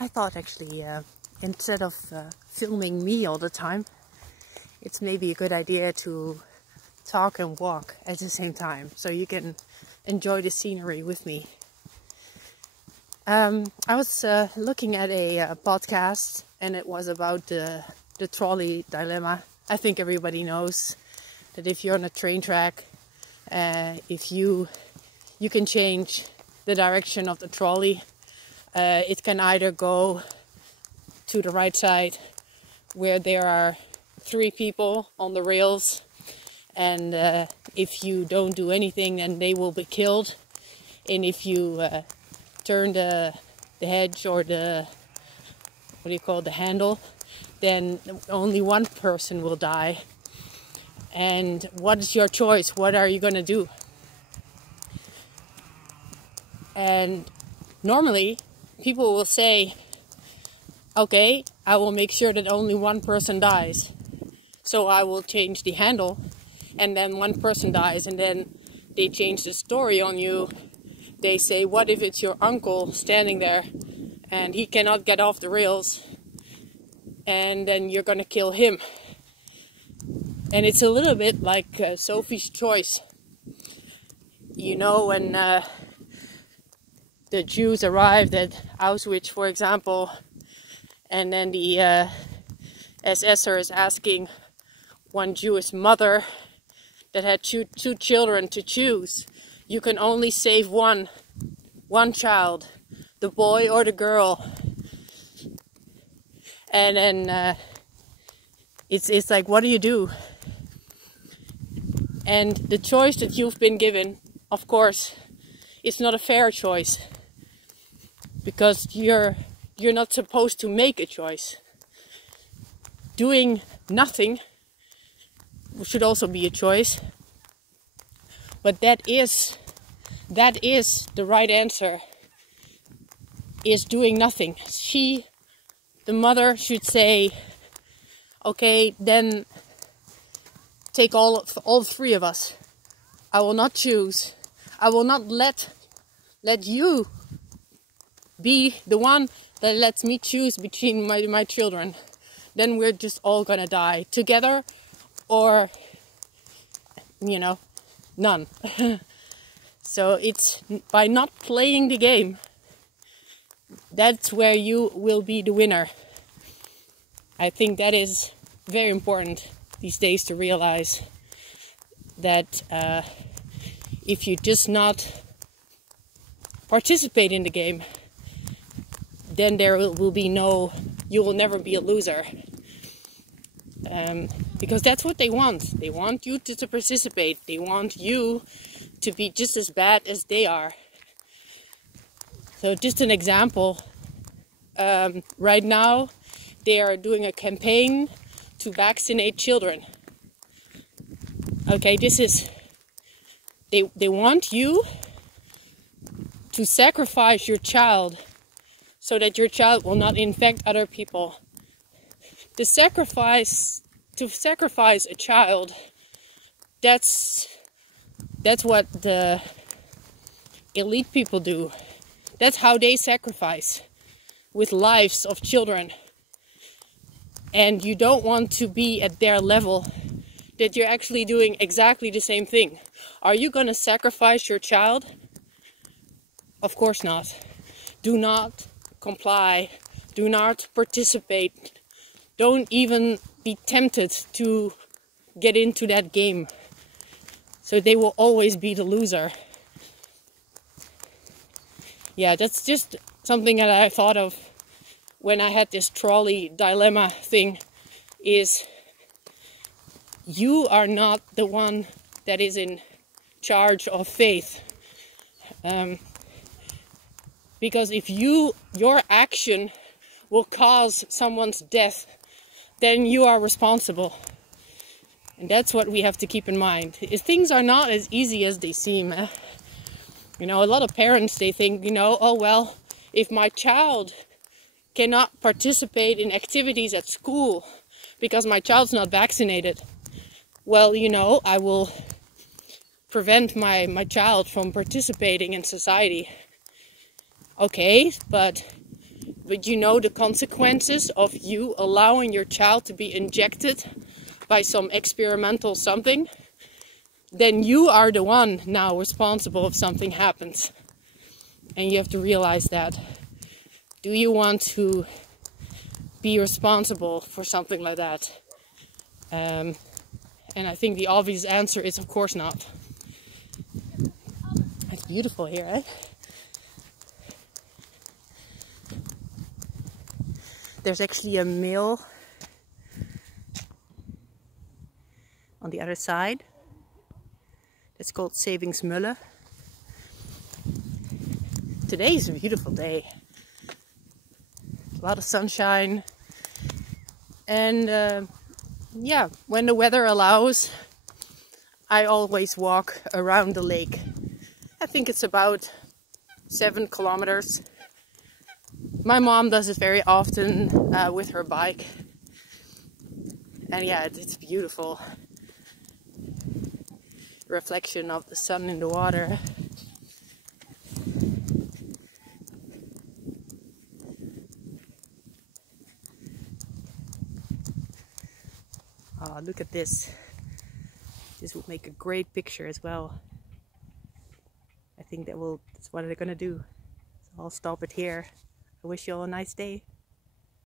I thought actually, instead of filming me all the time, it's maybe a good idea to talk and walk at the same time, so you can enjoy the scenery with me. I was looking at a podcast, and it was about the trolley dilemma. I think everybody knows that if you're on a train track, if you can change the direction of the trolley, it can either go to the right side where there are 3 people on the rails, and if you don't do anything, then they will be killed. And if you turn the hedge or the handle, then only one person will die. And what is your choice? What are you gonna do? And normally people will say, okay, I will make sure that only one person dies, so I will change the handle, and then one person dies, and then they change the story on you. They say, what if it's your uncle standing there and he cannot get off the rails, and then you're gonna kill him? And it's a little bit like Sophie's Choice. You know, when the Jews arrived at Auschwitz, for example, and then the SSer is asking one Jewish mother that had two children to choose. You can only save one child, the boy or the girl. And then it's like, what do you do? And the choice that you've been given, of course, it's not a fair choice, because you're not supposed to make a choice. Doing nothing should also be a choice, but that is the right answer, is doing nothing. The mother should say, okay, then take all 3 of us. I will not choose. I will not let you be the one that lets me choose between my children. Then we're just all gonna die together, or, none. So it's by not playing the game, that's where you will be the winner. I think that is very important these days to realize that if you just not participate in the game, then there will be you will never be a loser. Because that's what they want. They want you to participate. They want you to be just as bad as they are. So just an example, right now they are doing a campaign to vaccinate children. Okay, they want you to sacrifice your child so that your child will not infect other people. To sacrifice a child, that's what the elite people do. That's how they sacrifice, with lives of children. And you don't want to be at their level, that you're actually doing exactly the same thing. Are you going to sacrifice your child? Of course not. Do not comply. Do not participate. Don't even be tempted to get into that game. So they will always be the loser. Yeah, that's just something that I thought of when I had this trolley dilemma thing, is you are not the one that is in charge of faith. Because if your action will cause someone's death, then you are responsible. And that's what we have to keep in mind. Things are not as easy as they seem. A lot of parents, they think, oh well, if my child cannot participate in activities at school because my child's not vaccinated, well, I will prevent my child from participating in society. Okay, but but you know the consequences of you allowing your child to be injected by some experimental something, then you are the one now responsible if something happens. And you have to realize that. Do you want to be responsible for something like that? And I think the obvious answer is of course not. It's beautiful here, eh? There's actually a mill on the other side. It's called Zevingsmølle. Today is a beautiful day. A lot of sunshine. And yeah, when the weather allows, I always walk around the lake. I think it's about 7 kilometers. My mom does it very often with her bike. And yeah, it's beautiful. Reflection of the sun in the water. Oh, look at this. This would make a great picture as well. I think that's what they're gonna do. So I'll stop it here. I wish you all a nice day.